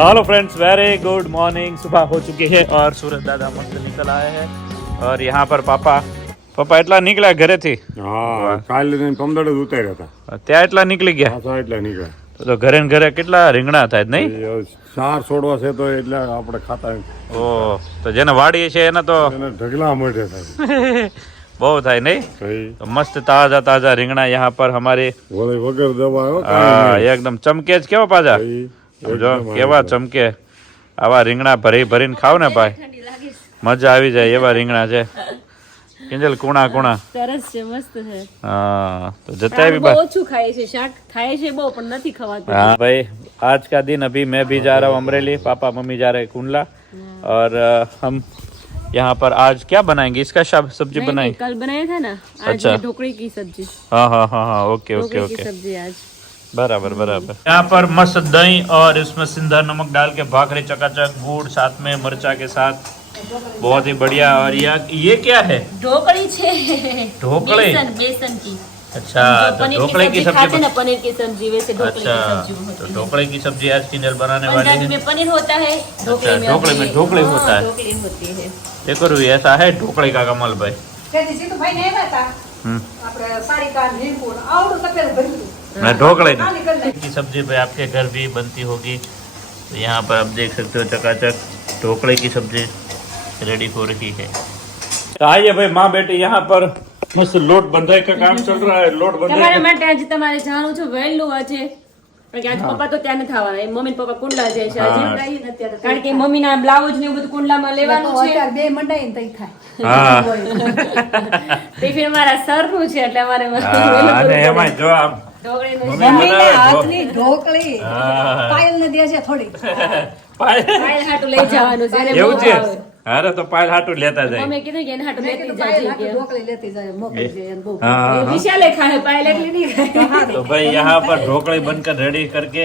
Hello friends, very good morning. सुबह हो चुकी है और सूरज दादा मस्त निकल आए हैं और यहाँ पर પપ્પા એટલા નીકળ્યા ઘરેથી? હા, કાલે 15 જ ઉતાર્યા હતા. ત્યાં એટલા નીકળી ગયા? પાછા એટલા નીકળ્યા. તો ઘરે ને ઘરે કેટલા રીંગણા થાય નહીં? 4 છોડવા છે તો એટલે આપણે ખાતા. ઓહ, તો જેને વાડી છે એને તો એને ઢગલા મળે થાય. બહુ થાય નહીં? તો મસ્ત તાજા તાજા રીંગણા यहाँ पर हमारे વગર દવા એકદમ ચમકે જ કેવા પાછા જો કેવા ચમકે. આવા રીંગણા ભરી ભરીને ખાવ ને ભાઈ મજા આવી જાય એવા રીંગણા છે. કિંજલ કુણા સરસ છે, મસ્ત છે. हाँ तो जताए भी બહુ ઓછું ખાય છે, શાક ખાય છે બહુ પણ નથી ખવાતું. हाँ भाई, आज का दिन अभी मैं भी जा रहा हूँ अमरेली, पापा मम्मी जा रहे हैं कुंडला और हम यहाँ पर आज क्या बनाएंगे? इसका सब्जी बनाएंगे? कल बनाया था ना, आज अच्छा। ढोकड़ी की सब्जी. हाँ हाँ हाँ हाँ, ओके ओके ढोकड़ी की ओके, सब्जी आज. बराबर बराबर. यहाँ पर मस्त दही और इसमें सिंधा नमक डाल के भाखरी चकाचक, गुड़ साथ में मिर्चा के साथ, बहुत ही बढ़िया. और ये क्या है? ढोकड़ी છે. ढोकड़ी? बेसन की. अच्छा, तो ढोकले की खाते सब्जी. ना, पनीर की सब्जी वैसे ढोकले की अच्छा, सब्जी होती तो है. ढोकले की सब्जी आज किंजल बनाने वाली पंजाबी है. में पनीर होता है, ढोकले में ढोकले में ढोकले होता है. ढोकली होती है. देखो रूही, ऐसा है ढोकले का कमल भाई. मैं ढोकले की सब्जी भाई आपके घर भी बनती होगी, तो यहाँ पर आप देख सकते हो चकाचक ढोकले की सब्जी रेडी हो रही है. तो आइए भाई, माँ बेटी यहाँ पर मस्त लोट बंधाई का काम चल रहा है. लोट તમારા बंधाई માટે આજે તમારે જાણું છું વહેલું આજે, કારણ કે આજ પપ્પા તો ત્યાં નથી આવવાના, મમ્મી પપ્પા કુંડલા જાય છે આજે, કારણ કે મમ્મી ના બ્લાઉઝ ને એવું બધું કુંડલામાં લેવાનું છે. બે મંડાઈ ને તઈ થાય. हाँ ટિફિન મારા સર નું છે એટલે અમારે અને એમાં જો આમ ઢોકળીનું મમ્મી મમ્મીને બનાવે હાથની ઢોકળી હા. પાયલ ને દે છે થોડી. પાયલ હાટું લઈ જવાનું છે, એને એવું બહુ છે? ભાવે. અરે તો પાયલ હાટું લેતા જાય. મમ્મીએ કીધું કે એને હાટું મેં લેતી કીધું જાજે પાયલ હાથની કે. ઢોકળી લેતી જાય, મોકલજે એને બહુ. हाँ हाँ, हाँ. વિશાલે ખાય, પાયલ એકલી નહીં ખાય. तो भाई यहाँ पर ढोकले बनकर रेडी करके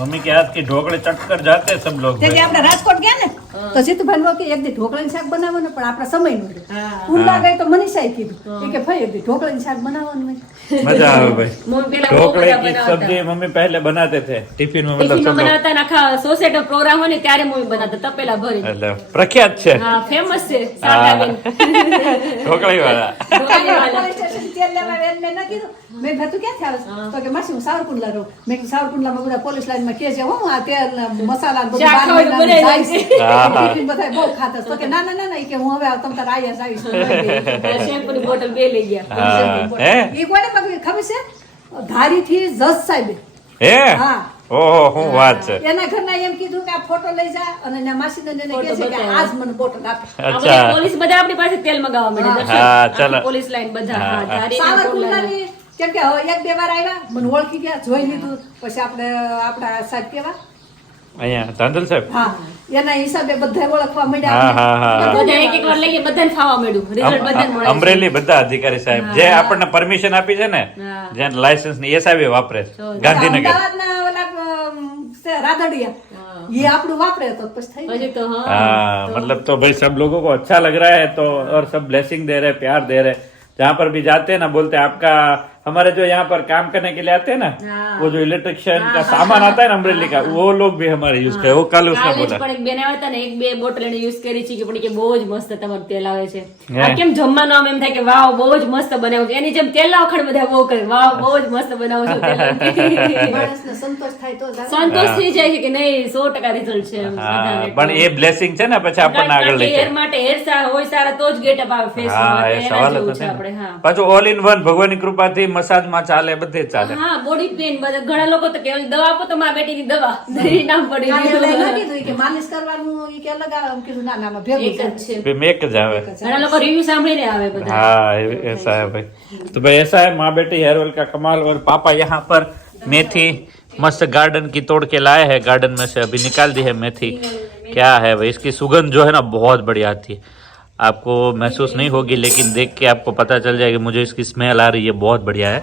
मम्मी के हाथ की ढोकले चट कर जाते हैं सब लोग તે भाई. કે આપણે રાજકોટ ગયા ને તો જીતુભાઈ નો કે એક દી ઢોકળીનું શાક બનાવવાનું, પણ આપણા સમય નું કુંડલા ગઈ તો મનીષાએ કીધું એ કે ભાઈ એક દી ઢોકળીનું શાક બનાવવાનું હોય. मजा आवे भाई. મમ્મી પેલા બહુ ढोकले બધા की બનાવતા. सब्जी मम्मी पहले बनाते थे टिफिन में, मतलब ટિફિનમાં सब लोग. બનાવતા ને આખા સોસાયટી પ્રોગ્રામ હોય ને ત્યારે મમ્મી બનાવતા તપેલા ભરી. એટલે પ્રખ્યાત છે હા, ફેમસ છે શારદાબેન. ઢોકળી વાળા. ઢોકળીવાળા. પોલીસ સ્ટેશન તેલ લેવા એને મેં ન કીધું. મેં કીધું તું ક્યાંથી આવેશ? તો કે માસી હું સાવરકુંડલા રહું. મેં કીધું સાવરકુંડલામાં બધા પોલીસ લાઈનમાં કે છે હું આ તેલ ને મસાલા ને બધું શાક 12 ખાવાનું મહિનાનું બનાવી જાય છે. હા, હા. ટિફિન બધાય બહુ ખાતા છે. તો કે ના ના ના ના, ઈ કે હું હવે તમ તાર આયા જ આવીશ. શેમ્પૂની બોટલ બે લઈ ગયા. હા. હે ઈ કોને ખબર છે? ધારીથી જજ સાહેબે. હે હા. ઓહો, શું વાત છે. એના ઘરના એમ કીધું કે આ ફોટો લઈ જા અને એના માસીને એને કહે છે કે આજ મને બોટલ આપે. આ બધા અચ્છા. પોલીસ બધા આપણી પાસે તેલ મગાવવા માંડે. દર્શન. હા, ચાલો. આખી પોલીસ લાઈન બધા. હા, હા, હા. ધારીના કુંડલાના. સાવરકુંડલાની કેમ કે હવે એક બે વાર આવ્યા, મને ઓળખી ગયા, જોઈ લીધું, પછી આપણે આપણા સાહેબ કેવા, અહીંયા ધાંધલ સાહેબ. હા, એના હિસાબે બધા ઓળખવા હા માંડ્યા. હા હા. બધા એક એક વાર લઈએ, બધાને ખાવા માંડ્યું. રિઝલ્ટ બધાને મળે છે. અમરેલી બધા અધિકારી સાહેબ જે આપણને પરમિશન આપી છે ને, હા. જ્યાં લાયસન્સ ની એ સાહેબ વાપરે છે. જો, ગાંધીનગર. અમદાવાદના ઓલા રાધડિયા ये આપણું વાપરે તો પછી થઈ હજી તો હા. हाँ, मतलब तो भाई सब लोगों को अच्छा लग रहा है, तो और सब ब्लेसिंग दे रहे, प्यार दे रहे. जहाँ पर भी जाते हैं ना, बोलते हैं आपका, हमारे जो यहाँ पर काम करने के लिए आते हैं ना, वो जो इलेक्ट्रिशियन का सामान आता है ना अमरेली का, वो लोग भी हमारे यूज करे. वो कल उसने કાલે જ बोला. પણ એક બેન આવ્યા હતા ને, એક બે બોટલ એને યુઝ કરી છે કે પણ કે બહુ જ મસ્ત તમારું તેલ આવે છે. હે? આ કેમ જમવાનું આમ એમ થાય કે વાવ બહુ જ મસ્ત બનાવ્યું છે. એની જેમ તેલ ના વખાણ બધા બહુ કરે, વાવ બહુ જ મસ્ત બનાવો છો તેલ. માણસને સંતોષ થાય તો જ આવે. સંતોષ થઈ જાય છે કે નહીં 100% રિઝલ્ટ છે એમ હા, બધાને. પણ એ બ્લેસિંગ છે ને, પછી આપણને આગળ લઈ હેર જાય. માટે હેર સારા હોય સારા તો જ ગેટઅપ આવે ફેસ હા, એ સવાલ જ નથી આપણે. ને. હા પાછું ઓલ ઇન વન, ભગવાનની કૃપાથી મસાજમાં ચાલે, બધે જ ચાલે. હા, બોડી પેન બધા ઘણા લોકો તો કે દવા આપો તો મારા બેટીની દવા નહીં નામ પડી કાલે ઓલા ગયું. ન કીધું ઈ કે માલિશ કરવાનું ઈ કે અલગ આવે, એમ કીધું ના ના આમાં ભેગું એક જ છે. છે. મેક જ આવે. ઘણા લોકો રિવ્યુ સાંભળીને આવે બધા. हाँ ऐसा है भाई. तो भाई ऐसा है, माँ बेटी हेयर ऑयल का कमाल. और पापा यहाँ पर मेथी मस्त गार्डन की तोड़ के लाए हैं, गार्डन में से अभी निकाल दी है मेथी. क्या है भाई, इसकी सुगंध जो है ना बहुत बढ़िया आती है. आपको महसूस नहीं होगी, लेकिन देख के आपको पता चल जाएगा. मुझे इसकी स्मेल आ रही है, बहुत बढ़िया है.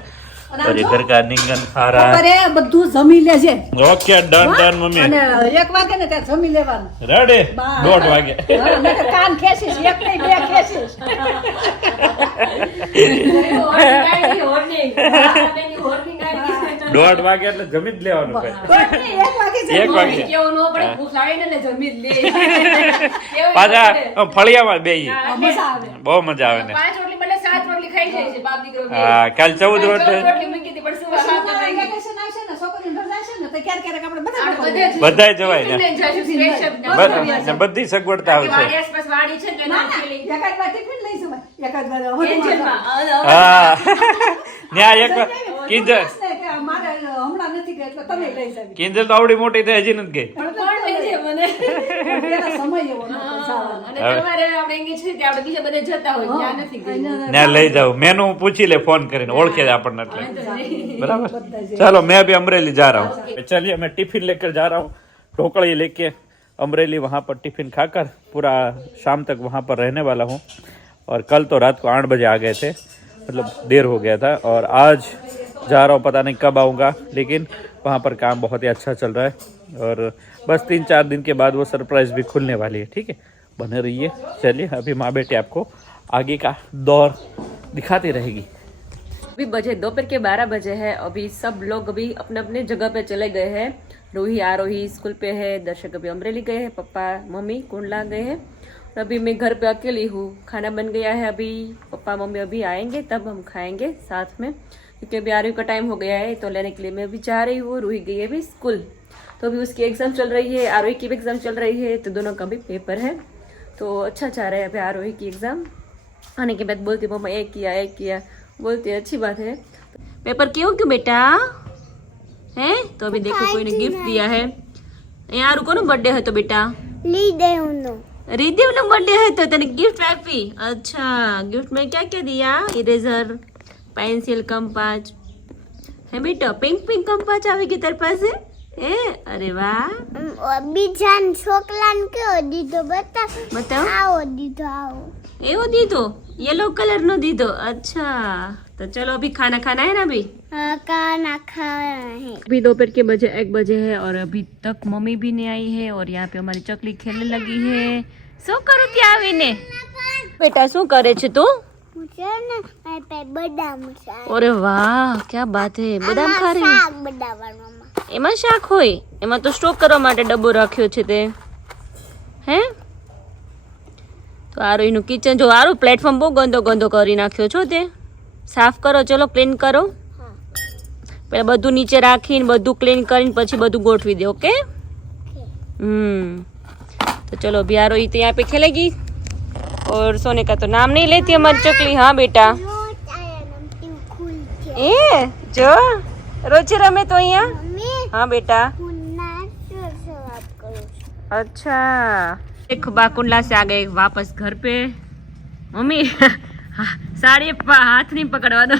और ये घर का निंगन खा रहा है. અરે બધું જમી લેજે. Okay, done done mummy. અને 1 વાગે ને ત્યાં જમી લેવાનું. रेडी. બસ. 1:30 वागे. હા, નહીંતર કાન ખેંચીશ, એક નહીં બે ખેંચીશ. હોર્નિંગ આવી ગઈ, હોર્નિંગ. આ બેની હોર્નિંગ આવી ગઈ. 1:30 વાગે એટલે જમી જ લેવાનું ભાઈ. એક વાગે છે. 1 વાગે કેવું ન પડે, ભૂખ લાગે ને એટલે જમી જ લે. કેવું પાછા ન પડે. ફળિયામાં બેહીએ. મજા આવે. બહુ મજા આવે ને. 5 રોટલી બદલે 7 રોટલી ખાઈ જાય છે બાપ દીકરો બે. હા કાલ 14 14 રોટલી રોટલી મૂકી હતી, પણ સુવા હાથ ન લાગી. વેકેશન આવશે ને, છોકરીઓને રજા આવશે ને, તો ક્યારેક આપણે બધા આપણે લોકો બધે બધાય જવાય ને. ટિફિન લઈને જાશું, સ્પેશિયલ. ને બધી સગવડતા બાકી આવશે. વાડી આસપાસ વાડી છે ને ના, એના ના, feeling. એકાદ વાર ટિફિન લઈ જવાય, એકાદ વાર હવે કેન્સરમાં. હા ત્યાં એક કિંજલ કે મારે હમણાં નથી ગઈ એટલે તમે લઈ જાવી. કિંજલ તો આવડી મોટી થઈ હજી નથી ગઈ. પણ કોણ લઈ જાય મને? પેલા સમય એવો નહોતો જવાનો. અને તમારે આપણે engage છે કે આપણે બીજે બધે જતા હોય, ત્યાં નથી ગઈ. ત્યાં લઈ જાવ મેનુ પૂછી લે ફોન કરીને ઓળખે જ આપણને એટલે बराबर चलो मैं अभी अमरेली जा रहा हूँ चलिए मैं टिफिन लेकर जा रहा हूँ ढोकड़ी लेके अमरेली वहाँ पर टिफिन खाकर पूरा शाम तक वहाँ पर रहने वाला हूँ और कल तो रात को 8 बजे आ गए थे मतलब देर हो गया था और आज जा रहा हूँ पता नहीं कब आऊँगा लेकिन वहाँ पर काम बहुत ही अच्छा चल रहा है और बस 3-4 दिन के बाद वो सरप्राइज भी खुलने वाली है ठीक है बने रहिए चलिए अभी माँ बेटे आपको आगे का दौर दिखाती रहेगी अभी बजे दोपहर के 12 बजे है अभी सब लोग अभी अपने अपने जगह पे चले गए हैं रूही आरोही स्कूल पे है दर्शक अभी अमरेली गए हैं पप्पा मम्मी कुंडला गए हैं और अभी मैं घर पे अकेली हूँ खाना बन गया है अभी पप्पा मम्मी अभी आएंगे तब हम खाएंगे साथ में क्योंकि अभी आरोही का टाइम हो गया है तो लेने के लिए मैं अभी जा रही हूँ रूही गई है अभी स्कूल तो अभी उसकी एग्जाम चल रही है आरोही की भी एग्जाम चल रही है तो दोनों का भी पेपर है तो अच्छा चाह रहा है अभी आरोही की एग्जाम आने के बाद बोलती मम्मा एक किया बोलती है अच्छी बात है पेपर क्यों क्यों बेटा है तो अभी देखो कोई ने गिफ्ट दिया है यहाँ रुको ना बर्थडे है तो बेटा रिदेव नो बर्थडे है तो तेने गिफ्ट आपी अच्छा गिफ्ट में क्या क्या दिया इरेजर पेंसिल कंपास है बेटा पिंक कंपास आवेगी तेरे पास है अरे वाह બીજાન છોકરાને કેવો દીધો बताओ આવો દીધો આવો एवो दीदो येलो कलर नो दीदो अच्छा तो चलो अभी खाना खाना है ना अभी કાના ખાવા હે अभी दोपहर के बजे 1 बजे है और अभी तक मम्मी भी नहीं आई है और यहाँ पे हमारी चकली खेलने लगी है શું કરું ત્યાં આવીને બેટા શું કરે છે તું હું છે ને મારી પાસે બદામ છે અરે વાહ क्या बात है બદામ ખા રહી શાક બનાવવાનું એમાં શાક હોય એમાં તો સ્ટોક કરવા માટે ડબ્બો રાખ્યો છે તે હે તો આરોહીનું કિચન જો આરું પ્લેટફોર્મ બહુ ગંદો કરી નાખ્યો છો તે સાફ કરો ચલો ક્લીન કરો પહેલા બધું નીચે રાખીને બધું ક્લીન કરીને પછી બધું ગોઠવી દે ओके तो चलो अभी आरोही तो यहाँ पे खेलेगी और सोने का तो नाम नहीं लेती हमारी चकली हाँ बेटा ए जो रोज रमे तो यहाँ મમ્મી हाँ बेटा હું નાસ્તો સવાબ કરું છું अच्छा एक बाकुंडला से आ गए वापस घर पे मम्मी साड़ी हाथ नहीं पकड़वा दो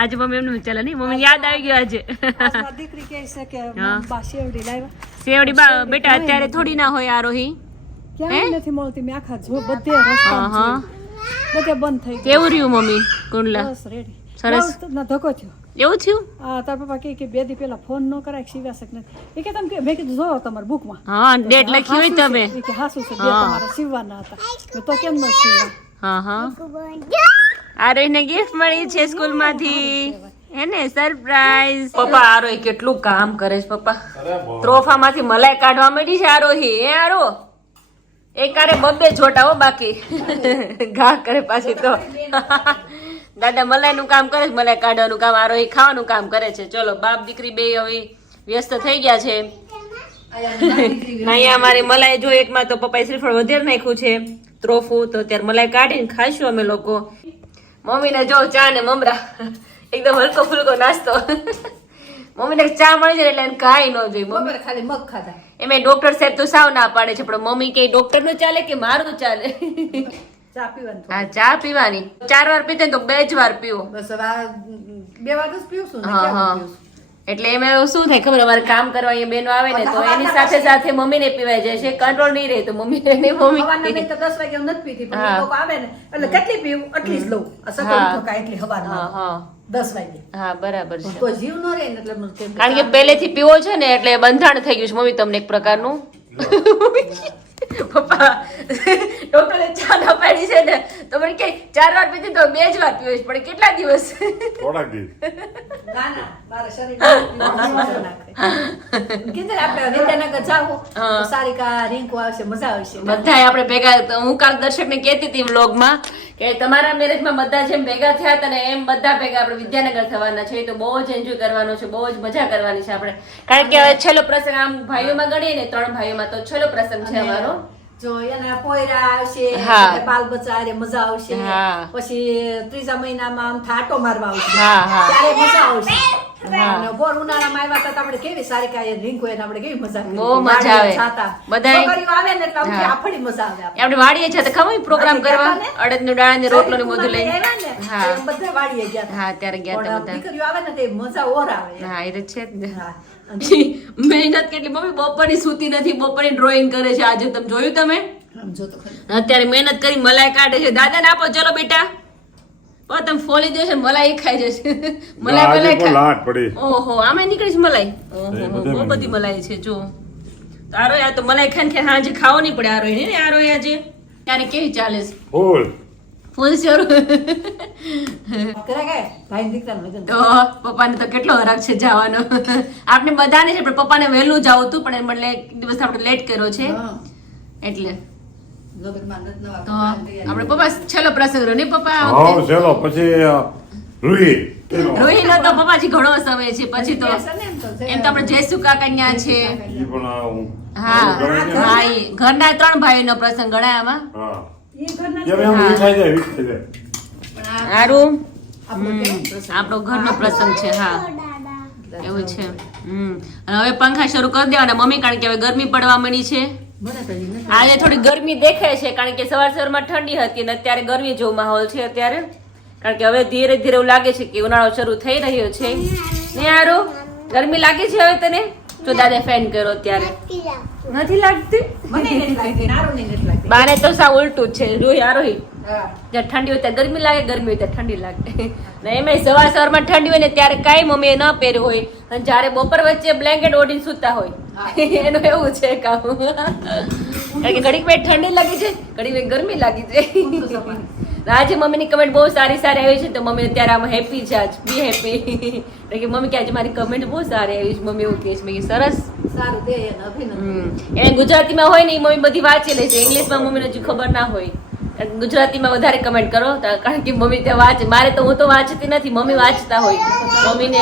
आज मम्मी एमने चलो नहीं मम्मी याद આવી ગયો આજે આજમાં દીકરી કહે છે કે હા. બા શેવડી લાવ્યા સેવડી બેટા અત્યારે થોડી ના હોય આરોહી ક્યાંય નથી મળતી મેં આખા જો બધે રસ્તા હા હા બધે બંધ થઈ ગયા કેવું રહ્યું મમ્મી કુંડલા બસ રેડી સરસ. ના ધક્કો થયો એવું થયું આ તાર પપ્પા કે 2 દી પહેલા ફોન ન કરાય શિવા શક નથી એ કે તમે મેં કીધું જો તમારી બુકમાં હા ડેટ લખી હોય તમે એ કે હાસુ છે બે તમારા સીવવાના હતા મેં તો કેમ ન સીવા હા હા આરોહીને ગિફ્ટ મળી છે સ્કૂલ માંથી હે ને સરપ્રાઈઝ પપ્પા આરોહી કેટલું કામ કરે છે પપ્પા ત્રોફામાંથી મલાઈ કાઢવા માંડી છે આરોહી એ આરો એકારે બબ્બે જોટા હો બાકી ઘા કરે પાછી તો દાદા મલાઈ નું કામ કરે છે મલાઈ કાઢવાનું કામ આરોહી ખાવાનું કામ કરે છે ચલો બાપ દીકરી બે હવે વ્યસ્ત થઈ ગયા છે અહીંયા અમારી મલાઈ જો એકમાં તો પપ્પાએ શ્રીફળ વધારે નાખ્યું છે ત્રોફું તો ત્યારે મલાઈ કાઢીને ખાઈશું અમે લોકો મમ્મીને જો ચા ને મમરા એકદમ હલકો ફુલકો નાસ્તો મમ્મીને ચા મળી જાય એટલે એને કાંઈ ન જોઈએ મમ્મી બપોરે ખાલી મગ ખાધા એમાં ડોક્ટર સાહેબ તો સાવ ના પાડે છે પણ મમ્મી કે ડોક્ટર નું ચાલે કે મારું ચાલે ચા પીવાનું હા ચા પીવાની 4 વાર પીતે તો 2 જ વાર પીવો બસ હવે આ 2 વાર જ પીવું છું ને હા કેમ હા પીવું છું? એટલે એમાં શું થાય ખબર અમારે કામ કરવા અહીંયા બેનો આવે ને તો એની સાથે સાથે મમ્મી ને પીવાય જાય છે કંટ્રોલ નહીં રહે તો મમ્મી ને હવાના મમ્મી નહીં તો 10 વાગે હું નથી પીતી પણ હા. એ લોકો આવે ને એટલે કેટલી પીવું એટલી જ લઉં આ સકલ હા. ઠોકા એટલી હા હવારમાં હા 10 વાગે હા બરાબર છે કોઈ જીવ ન રહે ને એટલે મને કેમ કારણ કે પહેલેથી પીવો છે ને એટલે બંધાણ થઈ ગયું છે મમ્મી તમને એક પ્રકારનું પપ્પા ડોક્ટરે ચા ના પાડી છે ને તો મને કે 4 વાર પીધી તો 2 જ વાર પીવી પડે. કેટલા દિવસ? થોડાક દિવસ. ના ના મારા શરીર કીધું આપણે વિદ્યાનગર જાવું તો સારિકા રિંકુ આવશે, મજા આવશે. બધાય આપણે ભેગા. હું કાલ દર્શકને કહેતી હતી વ્લોગમાં કે તમારા મેરેજમાં બધા જેમ ભેગા થયા હતા ને એમ બધા ભેગા આપણે વિદ્યાનગર થવાના છે. તો બહુ જ એન્જોય કરવાનો છે, બહુ જ મજા કરવાની છે આપણે. કારણ કે હવે છેલ્લો પ્રસંગ આમ ભાઈઓમાં ગણીએ ને 3 ભાઈઓમાં તો છેલ્લો પ્રસંગ છે અમારો. જો એના પોયરા આવશે, હા. બાલ બચ્ચા હારે મજા આવશે. હા. પછી ત્રીજા મહિનામાં આમ થાટો મારવા આવશે, હા, હા. ત્યારે મજા આવશે. અને ભોર ઉનાળામાં આવ્યા હતા તો આપણે કેવી સારિકા એ રિંકુ એને આપણે કેવી મજા કરી. બહુ મજા આવે. છાતા બધાય- છોકરીઓ આવે ને એટલે આમ આફડી મજા આવે આપણે. આપણે વાડીએ છે તો ખબર પ્રોગ્રામ કરવા અડદનું દાણા ને રોટલો ને બધું લઈને. આવ્યા ને, હા. તો બધા વાડીએ ગયા હતા. હા ત્યારે ગયા હતા પણ બધા. દીકરીઓ આવે ને તે મજા ઓર આવે. હા એ તો છે જ ને. હા. મહેનત કેટલી મમ્મી બપોરની સૂતી નથી, બપોરની ડ્રોઈંગ કરે છે. આજે તમે જોયું તમે આમ જો તો ખરી. અત્યારે મહેનત કરી મલાઈ કાઢે છે. દાદાને આપો ચલો બેટા. ઓ તમે ફોલી દેશે ને મલાઈ ખાઈ જશે. મલાઈ આજે મલાઈ પણ ખા. લાટ પડી. ઓહો આમે નીકળી છે મલાઈ. ઓહો બધે બહુ મલાઈ. બધી મલાઈ છે જો. તો આરો યાર તો મલાઈ ખાઈને ખાઈને હાંજે ખાવો નહીં પડે. આરો ને આરો આજે ત્યારે કેવી ચાલે છે ફૂલ. ફૂલ શરૂ. કરે કે ભાઈ દીકરાને વજન. તો પપ્પાને તો કેટલો હરાગ છે જવાનો. આપણે બધાને છે પણ પપ્પાને વહેલું જવું હતું પણ એમ એટલે એક દિવસ આપણે લેટ કર્યો છે હા. એટલે. લગ્નમાં નથી નવા તો કપડાં લઈ આપણે પપ્પા છેલ્લો પ્રસંગ રહ્યો ને પપ્પા આ હા વખતે? ચલો પછી રૂહી. રોહિનો તો પપ્પાજી ઘણો સમય છે પછી તો ગયા છે ને એમ તો જે- એમ તો આપણે જયસુ કાકા ન્યા છે. ઈ પણ હા ગમે તે. હા ઈ ઘરના 3 ભાઈનો પ્રસંગ ગણાય આમાં. હા. ઈ ઘરના જેમ એમ હા. વિખાઈ જાય, વિખાઈ જાય. પણ આ સારું આપણો કેવો પ્રસંગ? આપણો ઘરનો પ્રસંગ છે. હા દાદા એવું છે. અને હવે પંખા શરૂ કરી દેવાના મમ્મી કારણ કે હવે ગરમી પડવા માંડી છે. મને તો ઈ નથી. આજે થોડી ગરમી દેખાય છે કારણ કે સવારમાં ઠંડી હતી અને અત્યારે ગરમી જેવો માહોલ છે અત્યારે. કારણ કે હવે ધીરે ધીરે એવું લાગે છે કે ઉનાળો શરૂ થઈ રહ્યો છે ને. યારો ગરમી લાગે છે હવે તને? જો દાદા ફેન કર્યો અત્યારે. પીલા નથી લાગતી? મને નથી લાગતી, નારુને નથી લાગતી. બાને તો સાવ ઉલટું જ છે. રોહી આ રોહી હા. જ્યાં ઠંડી હોય ત્યાં ગરમી લાગે, ગરમી હોય ત્યાં ઠંડી લાગે. ને એમાં સવારમાં ઠંડી હોય ને ત્યારે કાંઈ મમ્મીએ ન પહેર્યું હોય અને જ્યારે બપોર વચ્ચે બ્લેન્કેટ ઓઢીને સૂતા હોય એનું એવું છે કામ. કારણ કે ઘડીક વાર ઠંડી લાગી છે, ઘડીક વાર ગરમી લાગી છે. આજે મમ્મીની કમેન્ટ બહુ સારી સારી આવી છે તો મમ્મી અત્યારે આમ હેપી છે. આજ બી હેપી. કે મમ્મી કે આજે મારી કમેન્ટ બહુ સારી આવી છે. મમ્મી એવું કહે છે. મેં કીધું સરસ. સારું દે એને અભિનંદન. એને ગુજરાતીમાં હોય ને એ મમ્મી બધી વાંચી લે છે. ઇંગ્લિશમાં મમ્મીને હજી ખબર ના હોય. ગુજરાતીમાં વધારે કમેન્ટ કરો કારણ કે મમ્મી ત્યાં વાંચે. મારે તો હું તો વાંચતી નથી, મમ્મી વાંચતા હોય. મમ્મીને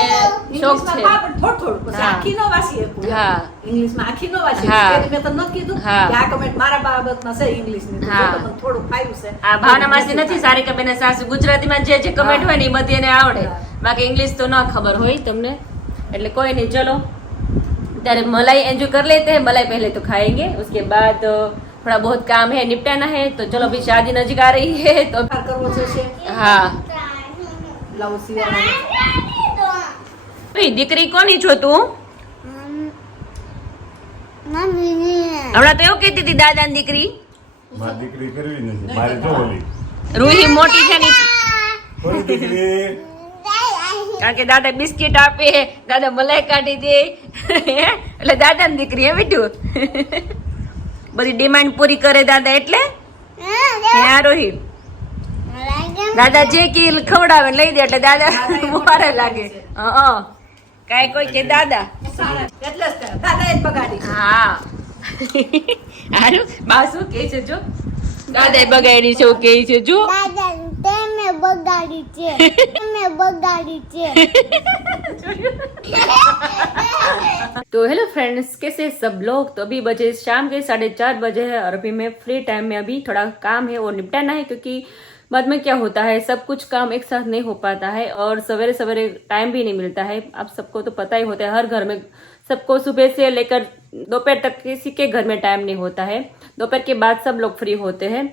શોખ ઇંગ્લિશમાં છે. હા, પણ થોડું પછી હા. આખી નો વાંચી શકું. હા. ઇંગ્લિશમાં આખી નો વાંચી હા. શકું. એટલે મેં તો નથી કીધું હા. કે આ કમેન્ટ મારા બાબતમાં છે ઇંગ્લિશની. તો હા. જો તો મને થોડું ફાવ્યું છે. આ ભાવના માસી નથી સારી કે બેને સાસુ ગુજરાતીમાં જે જે કમેન્ટ હોય ને એ બધી એને આવડે. હા. બાકી ઇંગ્લિશ તો ના ખબર હોય તમને. એટલે કોઈ નહીં ચલો ત્યારે मलाई एंजॉय कर लेते हैं. मलाई पहले तो खाएंगे, उसके बाद थोड़ा बहुत काम है निपटाना है. तो चलो अभी शादी नजदीक आ रही है तो ફેરફાર કરવો જોઈશે. हाँ. બ્લાઉઝ સીવવાના. ભાઈ દીકરી કોની છો તું? મમ્મી હમણાં તો એવું કહેતી હતી દાદાની દીકરી. મારી દીકરી કરવી નથી. મારી તો ઓલી. રૂહી મોટી છે ને કોની દીકરી? કારણ કે દાદા બિસ્કિટ આપે, દાદા મલાઈ કાઢી દે એટલે દાદાની દીકરી હે બેટું. બધી ડિમાન્ડ પૂરી કરે દાદા એટલે હે રોહી. દાદા જે કી ખવડાવે ને લઈ દે એટલે દાદા મારે લાગે. હા કાંઈ કોઈ કે દાદા. સારા. એટલે જ તે. દાદાએ જ બગાડી છે. હા હારું બા શું કહે છે જો દાદાએ બગાડી છે એવું કહે છે જો. દાદા તમે બગાડી છે, તમે બગાડી છે. तो हेलो फ्रेंड्स, कैसे सब लोग? तो अभी बजे शाम के 4:30 बजे है और अभी मैं फ्री टाइम में अभी थोड़ा काम है वो निपटाना है क्योंकि बाद में क्या होता है सब कुछ काम एक साथ नहीं हो पाता है और सवेरे सवेरे टाइम भी नहीं मिलता है. आप सबको तो पता ही होता है हर घर में सबको सुबह से लेकर दोपहर तक किसी के घर में टाइम नहीं होता है. दोपहर के बाद सब लोग फ्री होते हैं.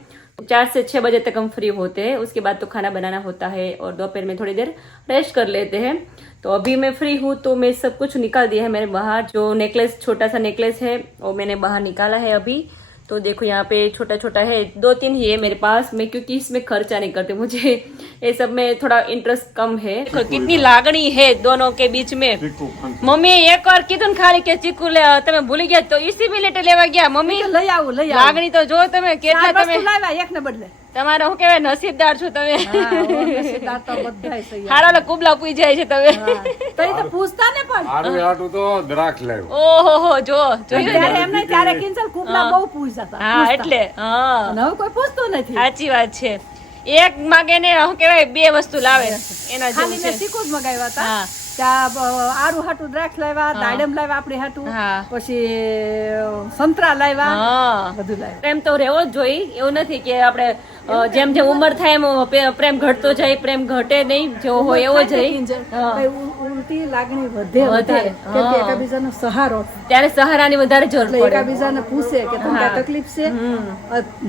4 से 6 बजे तक हम फ्री होते हैं. उसके बाद तो खाना बनाना होता है और दोपहर में थोड़ी देर रेस्ट कर लेते हैं. तो अभी मैं फ्री हूँ तो मैं सब कुछ निकाल दिया है मैंने बाहर. जो नेकलेस छोटा सा नेकलेस है वो मैंने बाहर निकाला है अभी. तो देखो यहाँ पे छोटा छोटा है, 2-3 ही है मेरे पास मैं, क्योंकि इसमें खर्चा नहीं करती, मुझे ये सब में थोड़ा इंटरेस्ट कम है। देखो कितनी लागणी है दोनों के बीच में। मम्मी एक और कीधुं खाली के चीकू ले तमे भूली गया तो इसी मिनिटे लेवा गया मम्मी। લઈ આવું લાગણી તો જો તમે કેટલા ચાર તમે વસ્તુ લાવ્યા એકને બદલે તમારા હું કહેવાય નસીબદાર છો તમે। હા, ઓ, નસીબદાર તો બધાય છે યાર. હારા કુબલા પૂઈ જાય છે તમે। તો એ તો પૂછતા ને પણ આરું હાટું તો દ્રાક્ષ લાવ્યો. ઓહો હો જો જોયું ત્યારે ને? એમને ત્યારે કિંજલ કુબલા બહુ પૂછતા હતા. હા એટલે હા અને હવે કોઈ પૂછતું નથી. સાચી વાત છે। એક માગે ને શું કહેવાય 2 વસ્તુ લાવે એના ખાલી જેવું મેં છે। ચીકુ જ મગાવ્યા હતા. હા ત્યાં આરું હાટું દ્રાક્ષ લાવ્યા, દાડમ લાવ્યા આપણે હાટું, હા। પછી સંતરા લાવ્યા, હા બધું લાવ્યા. પ્રેમ તો રહેવો જ જોઈએ, એવું નથી કે આપણે જેમ જેમ ઉંમર થાય એમ પ્રેમ ઘટતો જાય, પ્રેમ ઘટે નહીં, જેવો હોય એવો જ રહી। કિંજલ, હા। કઈ ઉલટી લાગણી વધે વધે, વધારે. કેમ કે હા। એકાબીજાનો સહારો ત્યારે સહારાની વધારે જરૂર એટલે પડે। એકાબીજાને પૂછે કે તમને હા। કાંઈ તકલીફ છે.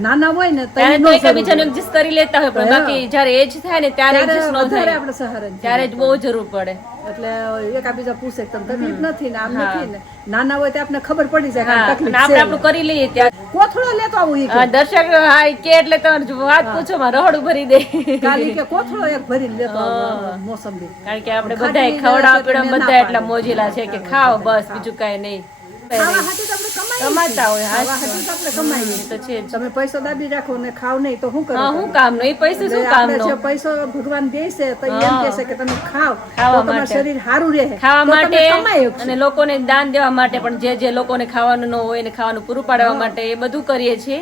નાના હોય ને તો ત્યારે ઈ તો ન એકબીજાને જરૂર એડજસ્ટ કરી લેતા હોય, પણ હા। બાકી જયારે એજ થાય ને ત્યારે પડે. એડજસ્ટ ત્યારે ન વધારે થાય, આપણે સહારાની ત્યારે જ જરૂર બહુ જરૂર પડે। પડે. એટલે એકાબીજા પૂછે કે તમને તકલીફ નથી ને આમ હા। નથી ને, નાના હોય તો આપણે ખબર પડી જાય કે હા, આને અને તકલીફ આપણે છે. આપણું કરી લઈએ ત્યારે કોથળો લેતો આવું ઈ કે. દર્શક હા ઈ કે એટલે તમારે વાત પૂછો માં રહોડું ભરી દે। કાલી કે કોથળો એક ભરીને લેતો આવું મોસંબી. કારણ કે આપણે ખાટી બધાય ખવડાવ એટલે પીવડાવ ના બધા એટલા પાડે. મોજીલા છે કે ખાઓ બસ, બીજું કાંઈ નહીં। ખાવા હાટું તો આપણે કમાઈએ કમાતા હોય, હા, ખાવા હાટું તો આપણે કમાઈએ. તો છે જ। તમે પૈસો દાબી રાખો ને ખાવ નહીં તો શું કરો હા તમે? શું કામનો એ પૈસા શું એટલે આપણે કામનો? જે પૈસો ભગવાન દે છે તો એમ હા। કહે છે કે તમે ખાવ તો ખાવા તમારું માટે। શરીર સારું રહે, ખાવા તો તમે કમાઈ માટે શકશો. અને લોકોને દાન દેવા માટે, પણ જે લોકોને ખાવાનું ન હોય ને ખાવાનું પૂરું પાડવા માટે એ બધું કરીએ છીએ।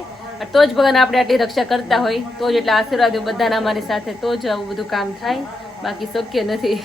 તો જ ભગવાન આપણે આટલી રક્ષા કરતા હોય, તો જ એટલા આશીર્વાદ બધાના અમારી સાથે, તો જ આવું બધું કામ થાય, બાકી શક્ય નથી।